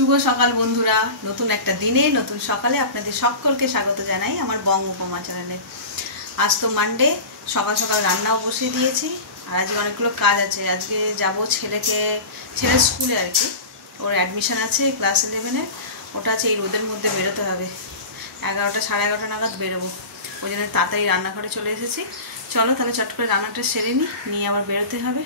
শুভ সকাল বন্ধুরা, নতুন একটা দিনে নতুন সকালে আপনাদের সকলকে স্বাগত জানাই আমার বঙ্গ উপমা চ্যানেলে। আজ তো মানডে, সকাল সকাল রান্নাও বসিয়ে দিয়েছি। আর আজকে অনেকগুলো কাজ আছে। আজকে যাব ছেলের স্কুলে আর কি, ওর অ্যাডমিশন আছে ক্লাস 11-এর। ওটা আছে, এই রোদের মধ্যে বেরোতে হবে। 11টা সাড়ে 11টা নাগাদ বেরোবো, ওই জন্য তাড়াতাড়ি রান্নাঘরে চলে এসেছি। চলো তাহলে চট করে রান্নাটা সেরে নিয়ে আবার বেরোতে হবে।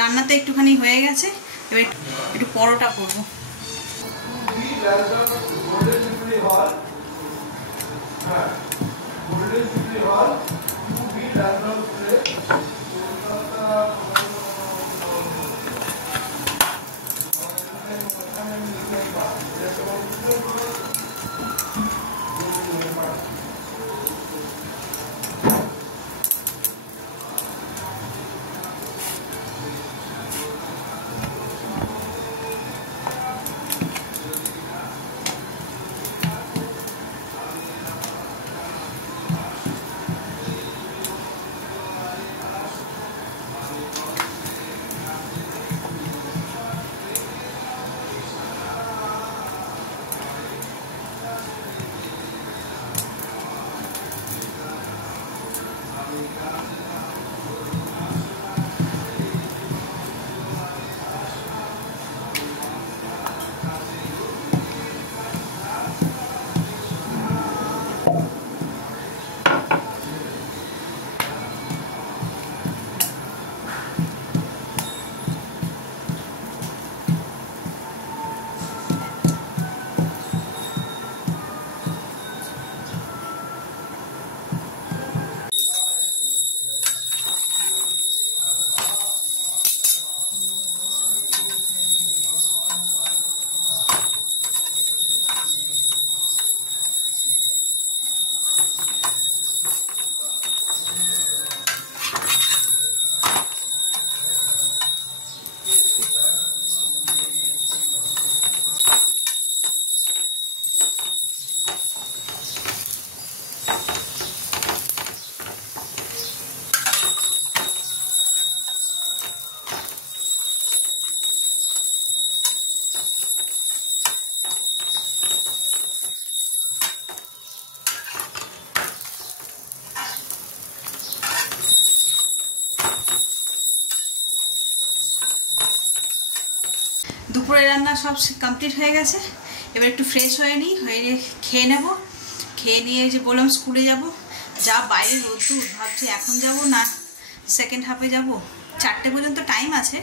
রান্নাতে একটুখানি হয়ে গেছে, এবার একটু পরোটা করবো। রান্না সব কমপ্লিট হয়ে গেছে। এবার একটু ফ্রেশ হয়ে নিই, হয়ে খেয়ে নেব। খেয়ে নিয়ে যে বললাম স্কুলে যাব, যা বাইরে রোদ্দুর, ভাবছি এখন যাব না সেকেন্ড হাফে যাব। 4টে পর্যন্ত টাইম আছে।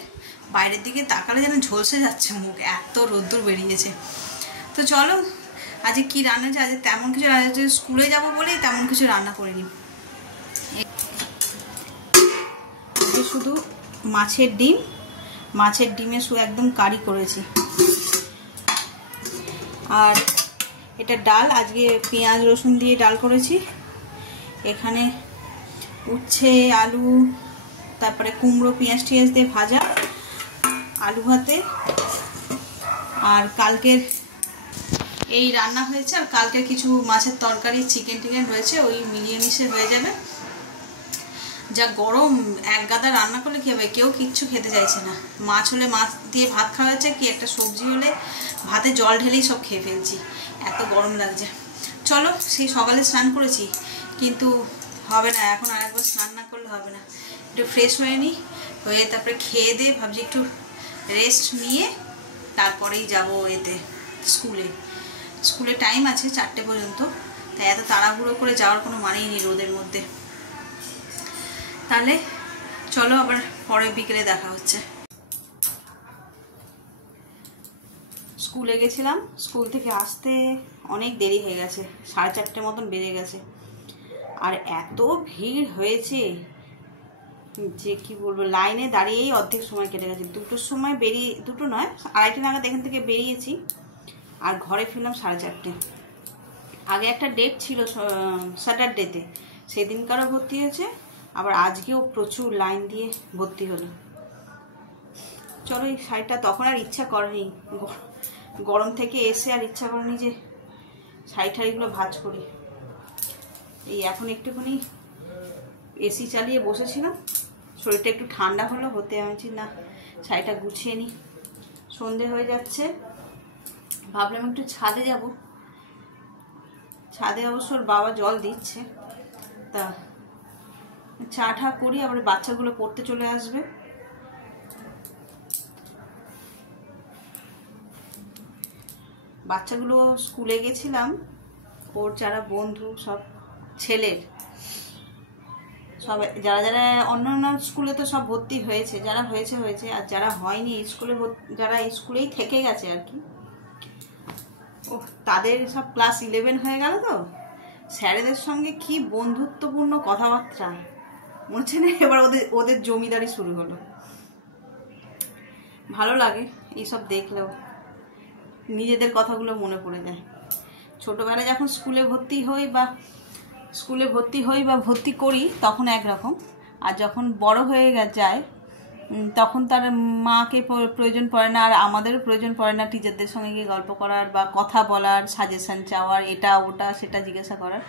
বাইরের দিকে তাকালে যেন ঝলসে যাচ্ছে মুখ, এত রোদ্দুর বেরিয়েছে। তো চলো আজকে কি রান্না হচ্ছে, আজকে তেমন কিছু, স্কুলে যাব বলেই তেমন কিছু রান্না করিনি। শুধু মাছের ডিমে শুধু একদম কারি করেছি। আর এটা ডাল, আজকে পেঁয়াজ রসুন দিয়ে ডাল করেছি। এখানে উচ্ছে আলু, তারপরে কুমড়ো পেঁয়াজ টিয়াজ দিয়ে ভাজা, আলু ভাতে। আর কালকের এই রান্না হয়েছে, আর কালকের কিছু মাছের তরকারি চিকেন টিকেন রয়েছে, ওই মিলিয়ে মিশে হয়ে যাবে। যা গরম, এক গাদা রান্না করলে কী হবে, কেউ কিচ্ছু খেতে চাইছে না। মাছ হলে মাছ দিয়ে ভাত খাওয়া যাচ্ছে, কি একটা সবজি হলে ভাতে জল ঢেলেই সব খেয়ে ফেলছি, এত গরম লাগছে। চলো, সেই সকালে স্নান করেছি কিন্তু হবে না, এখন আরেকবার স্নান না করলে হবে না। একটু ফ্রেশ হয়ে নিই, হয়ে তারপরে খেয়ে দিয়ে ভাবছি একটু রেস্ট নিয়ে তারপরেই যাব এতে স্কুলে টাইম আছে 4টে পর্যন্ত, তাই এত তাড়াহুড়ো করে যাওয়ার কোনো মানেই নেই রোদের মধ্যে। তাহলে চলো আবার পরে বিকেলে দেখা হচ্ছে। স্কুলে গেছিলাম, স্কুল থেকে আসতে অনেক দেরি হয়ে গেছে, 4:30 মতন বেজে গেছে। আর এত ভিড় হয়েছে যে কি বলবো, লাইনে দাঁড়িয়েই অর্ধেক সময় কেটে গেছে। 2টোর সময় বেরিয়ে, 2টো নয় 2:30 নাগাদ এখান থেকে বেরিয়েছি, আর ঘরে ফিরলাম 4:30। আগে একটা ডেট ছিল স্যাটারডেতে, সেদিনকারও ভর্তি হয়েছে, আবার আজকেও প্রচুর লাইন দিয়ে ভর্তি হলো। চলো, এই শাড়িটা তখন আর ইচ্ছা করেনি, গরম থেকে এসে আর ইচ্ছা করেনি যে শাড়ি ঠাড়িগুলো ভাঁজ করি। এই এখন একটুখানি এসি চালিয়ে বসেছিলাম, শরীরটা একটু ঠান্ডা হলো, হতে আমি না শাড়িটা গুছিয়ে নিই। সন্ধে হয়ে যাচ্ছে, ভাবলাম একটু ছাদে যাব। ছাদে অবশ্য ওর বাবা জল দিচ্ছে, তা চা ঠা করি, আবার বাচ্চাগুলো পড়তে চলে আসবে। বাচ্চাগুলো স্কুলে গেছিলাম, ওর যারা বন্ধু সব ছেলের, সব যারা যারা অন্য স্কুলে তো সব ভর্তি হয়েছে, যারা হয়েছে হয়েছে, আর যারা হয়নি স্কুলে, যারা স্কুলেই থেকে গেছে আর কি, ও তাদের সব ক্লাস 11 হয়ে গেল। তো স্যারেদের সঙ্গে কি বন্ধুত্বপূর্ণ কথাবার্তা, মনে হচ্ছে না এবার ওদের জমিদারি শুরু হলো। ভালো লাগে এইসব দেখলেও, নিজেদের কথাগুলো মনে পড়ে যায়। ছোটবেলায় যখন স্কুলে ভর্তি হই বা ভর্তি করি তখন একরকম, আর যখন বড় হয়ে যায় তখন তার মাকে প্রয়োজন পড়ে না, আর আমাদেরও প্রয়োজন পড়ে না টিচারদের সঙ্গে গিয়ে গল্প করার বা কথা বলার, সাজেশন চাওয়ার, এটা ওটা সেটা জিজ্ঞাসা করার।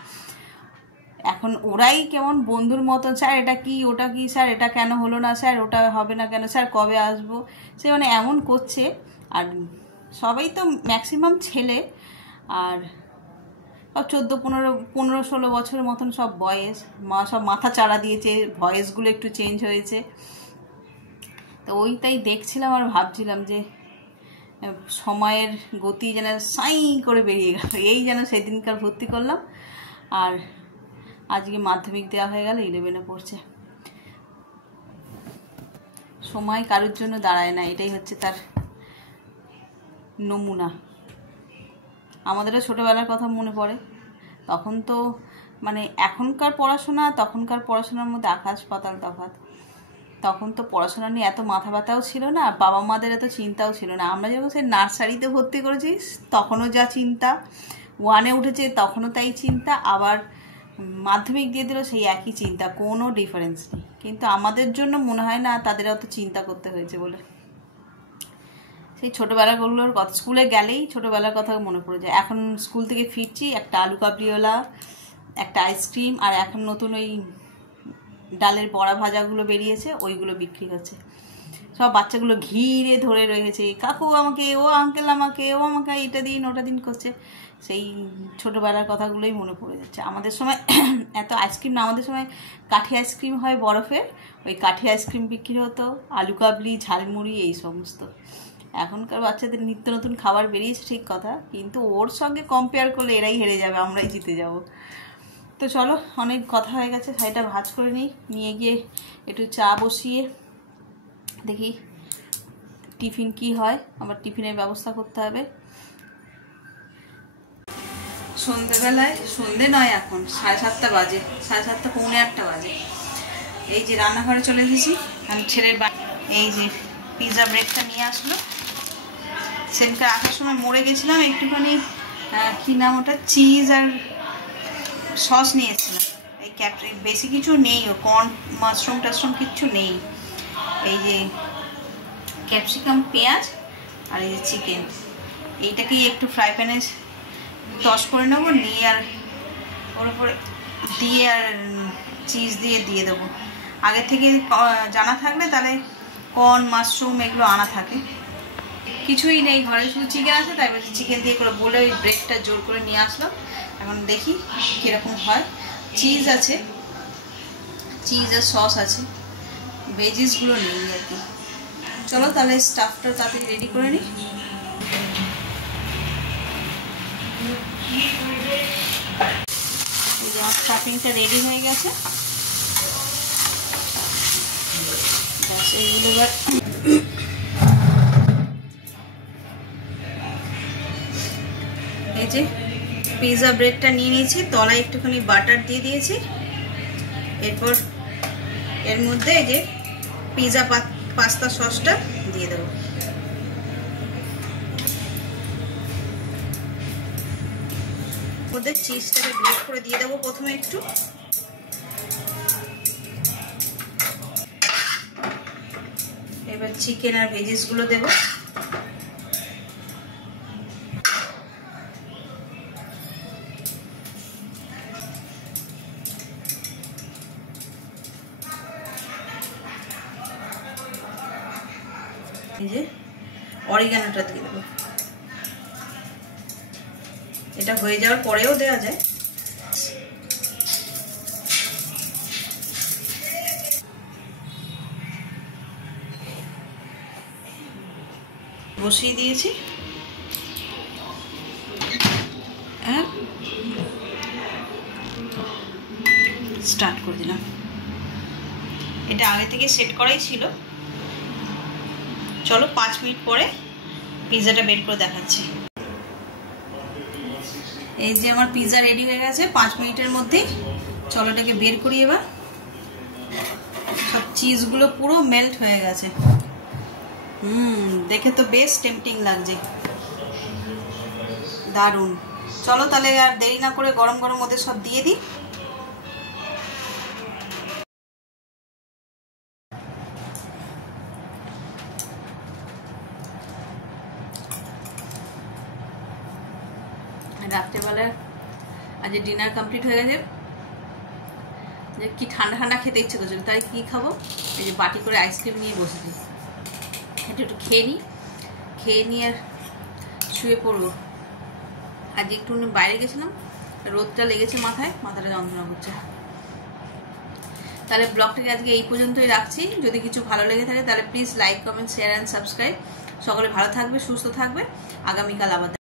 এখন ওরাই কেমন বন্ধুর মতন, স্যার এটা কি, ওটা কি, স্যার এটা কেন হলো না, স্যার ওটা হবে না কেন, স্যার কবে আসবো, সে মানে এমন করছে। আর সবাই তো ম্যাক্সিমাম ছেলে, আর 14-15-16 বছরের মতন সব বয়স, সব মাথা চাড়া দিয়েছে, ভয়েসগুলো একটু চেঞ্জ হয়েছে। তো ওইটাই দেখছিলাম আর ভাবছিলাম যে সময়ের গতি যেন সাই করে বেরিয়ে গেল। এই যেন সেদিনকার ভর্তি করলাম, আর আজকে মাধ্যমিক দেওয়া হয়ে গেল, 11-এ পড়ছে। সময় কারোর জন্য দাঁড়ায় না, এটাই হচ্ছে তার নমুনা। আমাদেরও ছোটোবেলার কথা মনে পড়ে, তখন তো মানে এখনকার পড়াশোনা তখনকার পড়াশোনার মধ্যে আকাশ পাতাল তফাৎ। তখন তো পড়াশোনা নিয়ে এত মাথা ব্যথাও ছিল না, বাবা মাদের এত চিন্তাও ছিল না। আমরা যখন সে নার্সারিতে ভর্তি করেছি তখনও যা চিন্তা, 1-এ উঠেছে তখনও তাই চিন্তা, আবার মাধ্যমিক দিয়ে দিল সেই একই চিন্তা, কোনো ডিফারেন্স নেই। কিন্তু আমাদের জন্য মনে হয় না তাদের অত চিন্তা করতে হয়েছে বলে। সেই ছোটোবেলাগুলোর কথা, স্কুলে গেলেই ছোটোবেলার কথা মনে পড়ে যায়। এখন স্কুল থেকে ফিরছি, একটা আলু কাবলিওয়ালা, একটা আইসক্রিম, আর এখন নতুন ওই ডালের বড়া ভাজাগুলো বেরিয়েছে, ওইগুলো বিক্রি হচ্ছে। সব বাচ্চাগুলো ঘিরে ধরে রয়েছে, কাকু আমাকে, ও আঙ্কেল আমাকে, ও আমাকে এটা দিন ওটা দিন করছে। সেই ছোটোবেলার কথাগুলোই মনে পড়ে যাচ্ছে। আমাদের সময় এত আইসক্রিম না, আমাদের সময় কাঠি আইসক্রিম হয় বরফের, ওই কাঠি আইসক্রিম বিক্রি হতো, আলু কাবলি, ঝালমুড়ি, এই সমস্ত। এখনকার বাচ্চাদের নিত্য নতুন খাবার বেরিয়েছে ঠিক কথা, কিন্তু ওর সঙ্গে কম্পেয়ার করলে এরাই হেরে যাবে, আমরাই জিতে যাব। তো চলো, অনেক কথা হয়ে গেছে, শাড়িটা ভাঁজ করে নিয়ে গিয়ে একটু চা বসিয়ে দেখি টিফিন কি হয়, আবার টিফিনের ব্যবস্থা করতে হবে। সন্ধ্যেবেলায়, সন্ধ্যে নয় এখন 7:30 বাজে, 7:30 পৌনে 8টা বাজে। এই যে রান্নাঘরে চলে এসেছি, আমি ছেলের এই যে পিৎজা ব্রেডটা নিয়ে আসলো। সেদিনকে আসার সময় মরে গেছিলাম, একটুখানি কী নাম ওটা, চিজ আর সস নিয়েছিলাম। এই বেশি কিছু নেই, ও কর্ন মাশরুম টাশরুম কিচ্ছু নেই। এই যে ক্যাপসিকাম, পেঁয়াজ আর এই যে চিকেন, এইটাকেই একটু ফ্রাই প্যানে টস করে নেবো, নিয়ে আর ওর উপরে দিয়ে আর চিজ দিয়ে দেবো। আগে থেকে জানা থাকলে তাহলে কর্ন মাশরুম এগুলো আনা থাকে, কিছুই নেই ঘরে, শুধু চিকেন আছে, তাই বলছি চিকেন দিয়ে করে বলে ওই ব্রেডটা জোর করে নিয়ে আসলাম। এখন দেখি কীরকম হয়। চিজ আছে, চিজ আর সস আছে, ভেজিসগুলো নেই আর কি। চলো তাহলে স্টাফটা তাড়াতাড়ি রেডি করে নিই। এই যে আমার স্টাফিংটা রেডি হয়ে গেছে, এইগুলো এবার এই যে পিৎজা ব্রেডটা নিয়ে নিয়েছি, তলায় একটুখানি বাটার দিয়ে দিয়েছি। এরপর এর মধ্যে এই যে পিৎজা পাস্তা সসটা দিয়ে দেবো। ওদের চিজটাকে গ্রেট করে দিয়ে দেবো প্রথমে একটু, এবার চিকেন আর ভেজিসগুলো দেবো। এই যে অরিগানোটা দিয়ে দেবো, এটা হয়ে যাওয়ার পরেও দেওয়া যায়। বসিয়ে দিয়েছি, স্টার্ট করে দিলাম। এটা আগে থেকে সেট করাই ছিল। চলো 5 মিনিট পরে পিৎজাটা বের করে দেখাচ্ছি। এই যে আমার পিৎজা রেডি হয়ে গেছে 5 মিনিটের মধ্যেই। চলো এটাকে বের করি এবার। সব চিজগুলো পুরো মেল্ট হয়ে গেছে, দেখে তো বেশ টেম্পটিং লাগছে, দারুণ। চলো তাহলে আর দেরি না করে গরম গরম ওদের সব দিয়ে দিই। রাত্রেবেলা আজ ডিনার কমপ্লিট হয়ে গেছে, যে কি ঠান্ডা ঠান্ডা খেতে ইচ্ছে করছিল, তাই কি খাবো, এই যে বাটি করে আইসক্রিম নিয়ে বসেছি। একটু খেয়ে নিই আর শুয়ে পড়বো। আজ একটু বাইরে গেছিলাম, রোদটা লেগেছে মাথাটা যন্ত্রণা করছে। তাহলে ব্লগটাকে আজকে এই পর্যন্তই রাখছি। যদি কিছু ভালো লেগে থাকে তাহলে please like, comment, share and subscribe. সকলে ভালো থাকবে, সুস্থ থাকবে। আগামীকাল আবার